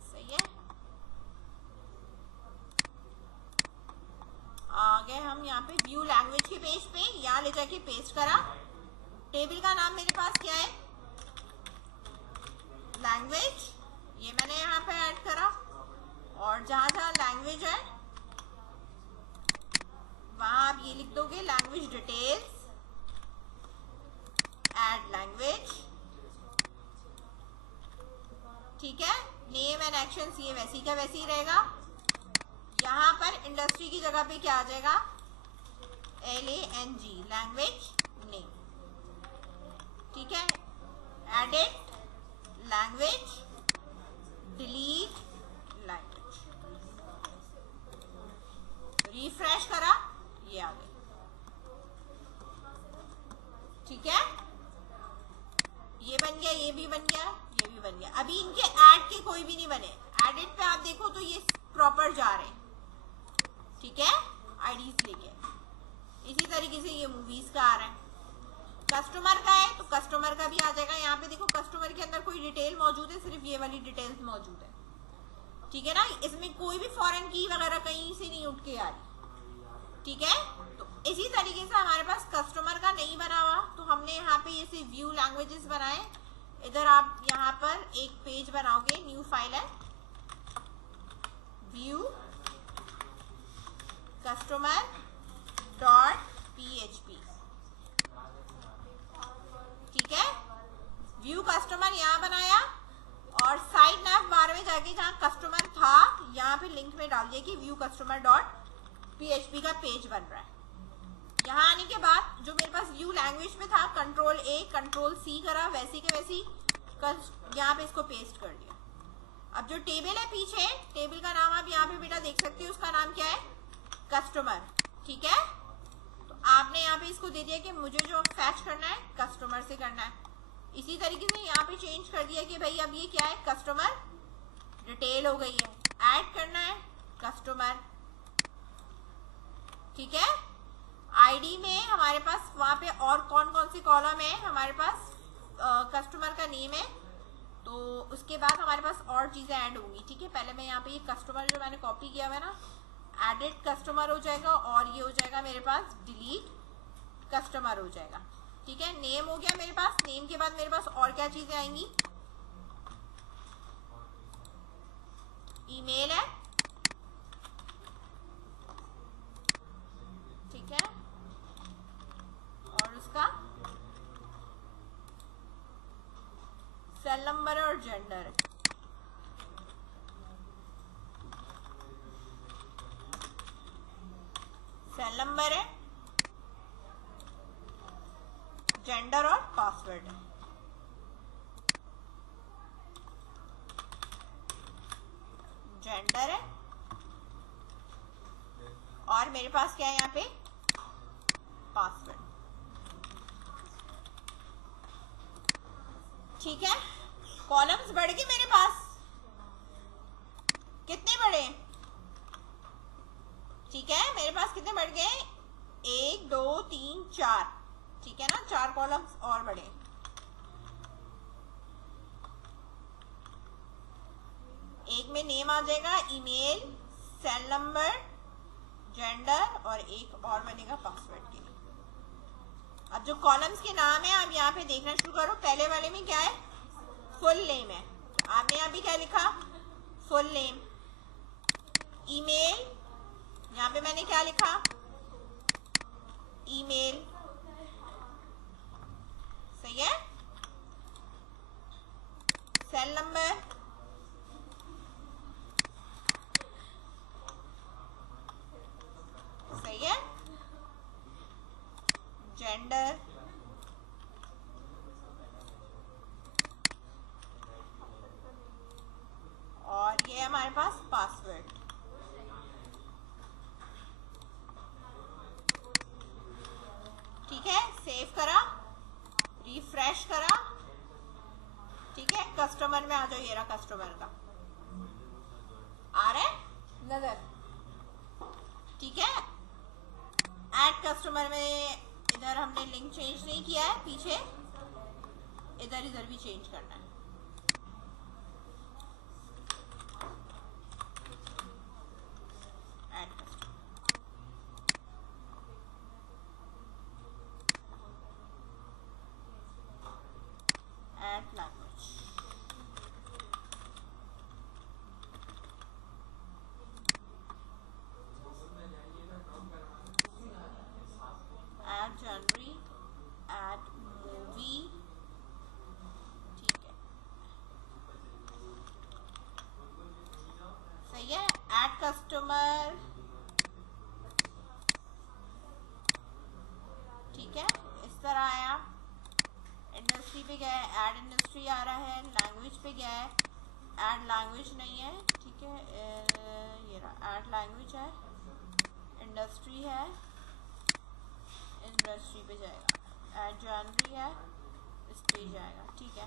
सही है। आ गए हम यहाँ पे व्यू लैंग्वेज के पेज पे, यहाँ ले जाके पेस्ट करा। टेबल का नाम मेरे पास क्या है, लैंग्वेज, ये मैंने यहाँ पे ऐड करा। और जहां जहां लैंग्वेज है वहां आप ये लिख दोगे लैंग्वेज डिटेल्स, ऐड लैंग्वेज, ठीक है। नेम एंड एक्शंस ये वैसी का वैसी ही रहेगा। यहां पर इंडस्ट्री की जगह पे क्या आ जाएगा, LANG, लैंग्वेज नेम, ठीक है। Edit language, delete language, refresh करा, ये आ गई, ठीक है। ये बन गया, ये भी बन गया, ये भी बन गया। अभी इनके ऐड के कोई भी नहीं बने। एडिट पे आप देखो तो ये प्रॉपर जा रहे हैं, ठीक है, आईडीज लेके। इसी तरीके से ये मूवीज का आ रहा है। कस्टमर का है तो कस्टमर का भी आ जाएगा। यहाँ पे देखो कस्टमर के अंदर कोई डिटेल मौजूद है, सिर्फ ये वाली डिटेल्स मौजूद है, ठीक है ना। इसमें कोई भी फॉरेन की वगैरह कहीं से नहीं उठ के आ रही, ठीक है। तो इसी तरीके से हमारे पास कस्टमर का नहीं बना हुआ, तो हमने यहाँ पे ये व्यू लैंग्वेजेस बनाए। इधर आप यहाँ पर एक पेज बनाओगे, न्यू फाइल है, व्यू कस्टमर डॉट PHP, ठीक है। व्यू कस्टमर यहाँ बनाया और साइड nav बार में जाके जहाँ कस्टमर था यहाँ पे लिंक में डाल दिया कि व्यू कस्टमर डॉट PHP का पेज बन रहा है। यहाँ आने के बाद जो मेरे पास व्यू लैंग्वेज में था, Ctrl+A Ctrl+C करा, वैसी के वैसी यहाँ पे इसको पेस्ट कर दिया। अब जो टेबल है पीछे, टेबल का नाम आप यहाँ पे बेटा देख सकते हो, उसका नाम क्या है, कस्टमर, ठीक है। तो आपने यहाँ पे इसको दे दिया कि मुझे जो फैच करना है कस्टमर से करना है। इसी तरीके से यहाँ पे चेंज कर दिया कि भाई अब ये क्या है, कस्टमर डिटेल हो गई है। ऐड करना है कस्टमर, ठीक है। आईडी में हमारे पास वहां पे और कौन कौन सी कॉलम है, हमारे पास कस्टमर का नेम है, तो उसके बाद हमारे पास और चीजें ऐड होंगी, ठीक है। पहले मैं यहाँ पे ये कस्टमर जो मैंने कॉपी किया हुआ है ना, एडिट कस्टमर हो जाएगा और ये हो जाएगा मेरे पास डिलीट कस्टमर हो जाएगा, ठीक है। नेम हो गया मेरे पास। नेम के बाद मेरे पास और क्या चीजें आएंगी, ईमेल है, ठीक है, और उसका सेल नंबर और जेंडर है, सेल नंबर है, जेंडर और पासवर्ड है, जेंडर है, और मेरे पास क्या है यहाँ पे, पासवर्ड, ठीक है। कॉलम्स बढ़ गए मेरे पास, कितने बढ़े, ठीक है, मेरे पास कितने बढ़ गए, 1 2 3 4, ठीक है ना, 4 कॉलम्स और बढ़े। एक में नेम आ जाएगा, ईमेल, सेल नंबर, जेंडर, और एक और बनेगा पासवर्ड के लिए। अब जो कॉलम्स के नाम है आप यहाँ पे देखना शुरू करो। पहले वाले में क्या है, फुल नेम है, आपने यहाँ भी क्या लिखा, फुल नेम। ईमेल, यहाँ पे मैंने क्या लिखा, ईमेल, सही है। सेल नंबर, सही है। जेंडर, और ये हमारे पास पासवर्ड, ठीक है। सेव करा, रिफ्रेश करा, ठीक है। कस्टमर में आ जाओ, ये रहा कस्टमर का, आ रहा है नजर, ठीक है। ऐड कस्टमर में इधर हमने लिंक चेंज नहीं किया है, पीछे इधर भी चेंज करना है। ऐड कस्टमर, ऐड लैंग्वेज, पे गया है, ऐड लैंग्वेज नहीं है, ठीक है, ये रहा ऐड लैंग्वेज है, इंडस्ट्री है, इंडस्ट्री पे जाएगा, ऐड जनवरी है, इस पे जाएगा, ठीक है,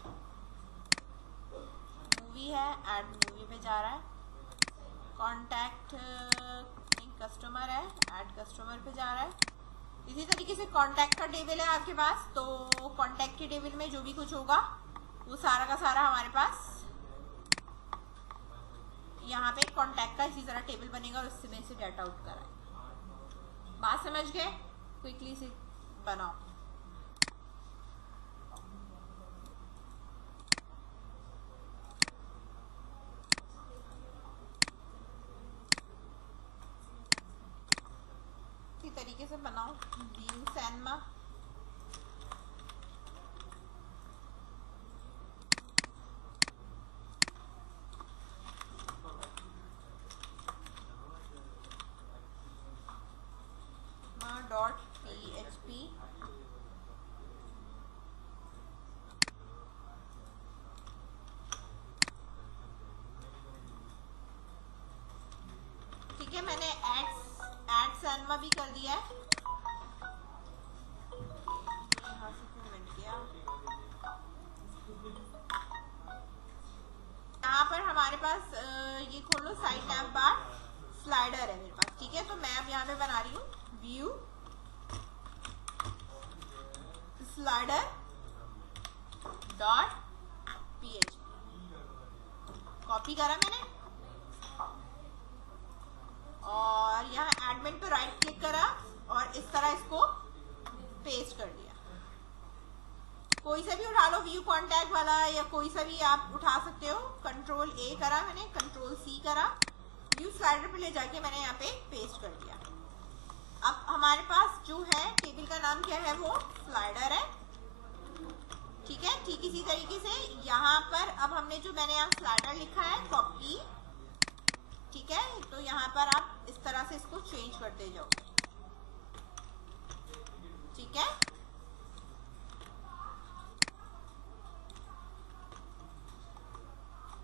मूवी है, ऐड मूवी पे जा रहा है, कॉन्टैक्ट कस्टमर है, ऐड कस्टमर पे जा रहा है। इसी तरीके से कॉन्टैक्ट का टेबल है आपके पास, तो कॉन्टैक्ट के टेबल में जो भी कुछ होगा वो सारा का सारा हमारे पास यहाँ पे कॉन्टैक्ट का इसी तरह टेबल बनेगा और उसमें से गेट आउट कराए। बात समझ गए? क्विकली से बनाओ। इसी तरीके से बनाओ व्यू सैनमा। .php ठीक है, मैंने एड सैनमा भी कर दिया है। यहाँ से कमेंट किया, यहाँ पर हमारे पास ये खोलो साइड टैब बार, स्लाइडर है मेरे पास, ठीक है। तो मैं अब यहाँ पे बना रही हूँ व्यू स्लाइडर .php। कॉपी करा मैंने और यहाँ एडमिन पे राइट क्लिक करा और इस तरह इसको पेस्ट कर दिया। कोई सा भी उठा लो, व्यू कॉन्टैक्ट वाला या कोई सा भी आप उठा सकते हो। कंट्रोल ए करा मैंने, कंट्रोल सी करा, व्यू स्लाइडर पे ले जाके मैंने यहाँ पे पेस्ट कर दिया। अब हमारे पास जो है टेबल का नाम क्या है, वो स्लाइडर है, ठीक है। ठीक इसी तरीके से यहाँ पर अब हमने जो मैंने यहाँ स्लाइडर लिखा है कॉपी, ठीक है। तो यहाँ पर आप इस तरह से इसको चेंज करते जाओ, ठीक है।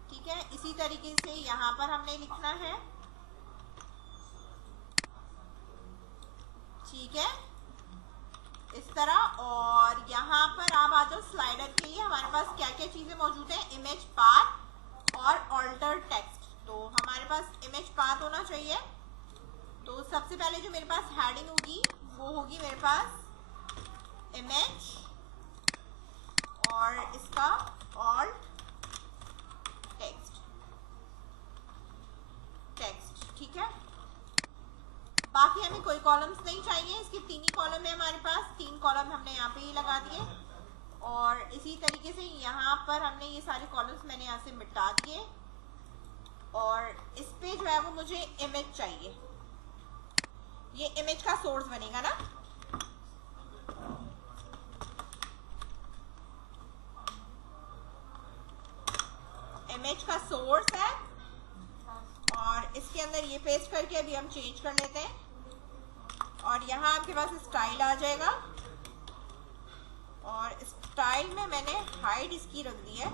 ठीक है, इसी तरीके से यहाँ पर हमने लिखना है, ठीक है, इस तरह। और यहाँ पर आप आ जाओ स्लाइडर के लिए हमारे पास क्या क्या चीजें मौजूद है, इमेज पाथ और ऑल्टर टेक्स्ट। तो हमारे पास इमेज पाथ होना चाहिए। तो सबसे पहले जो मेरे पास हेडिंग होगी वो होगी मेरे पास इमेज और इसका ऑल्ट टेक्स्ट, ठीक है। बाकी हमें कोई कॉलम्स नहीं चाहिए, इसके 3 ही कॉलम है हमारे पास, 3 कॉलम हमने यहाँ पे ही लगा दिए। और इसी तरीके से यहाँ पर हमने ये सारे कॉलम्स मैंने यहाँ से मिटा दिए और इस पे जो है वो मुझे इमेज चाहिए, ये इमेज का सोर्स बनेगा ना। इमेज का सोर्स है और इसके अंदर ये पेस्ट करके अभी हम चेंज कर लेते हैं और यहाँ आपके पास स्टाइल आ जाएगा और स्टाइल में मैंने हाइट इसकी रख दी है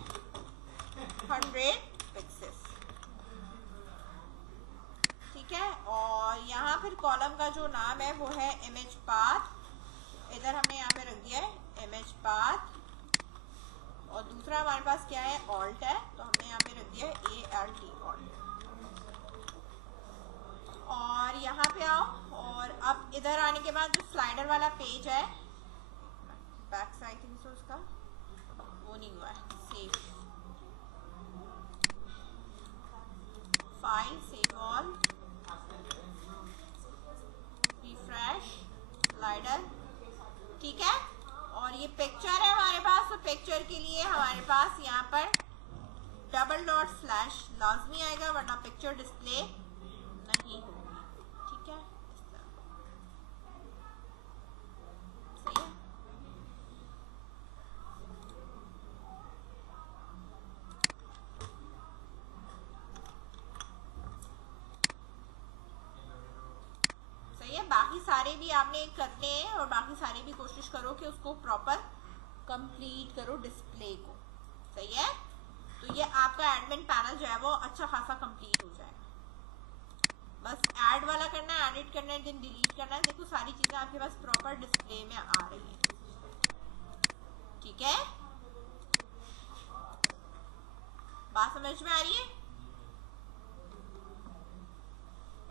100 पिक्सेस, ठीक है। और यहाँ फिर कॉलम का जो नाम है वो है इमेज पाथ, इधर हमने यहाँ पे रख दिया है इमेज पाथ और दूसरा हमारे पास क्या है, ऑल्ट है, तो हमने यहाँ पे रख दिया है ALT ऑल्ट। और यहाँ पे आओ और अब इधर आने के बाद जो स्लाइडर वाला पेज है, बैक साइड थिंक सो उसका वो नहीं हुआ है, save file, save all, refresh slider, ठीक है। और ये पिक्चर है हमारे पास, तो पिक्चर के लिए हमारे पास यहाँ पर $/ लाजमी आएगा वरना पिक्चर डिस्प्ले नहीं होगी, ठीक है। सही है। सही है, बाकी सारे भी आपने करने हैं और बाकी सारे भी कोशिश करो कि उसको प्रॉपर कंप्लीट करो डिस्प्ले को, सही है। तो ये आपका एडमिन पैनल जो है वो अच्छा खासा कंप्लीट हो जाएगा। बस ऐड वाला करना है, एडिट करना है, देन डिलीट करना है। देखो सारी चीजें आपके पास प्रॉपर डिस्प्ले में आ रही है। ठीक है, बात समझ में आ रही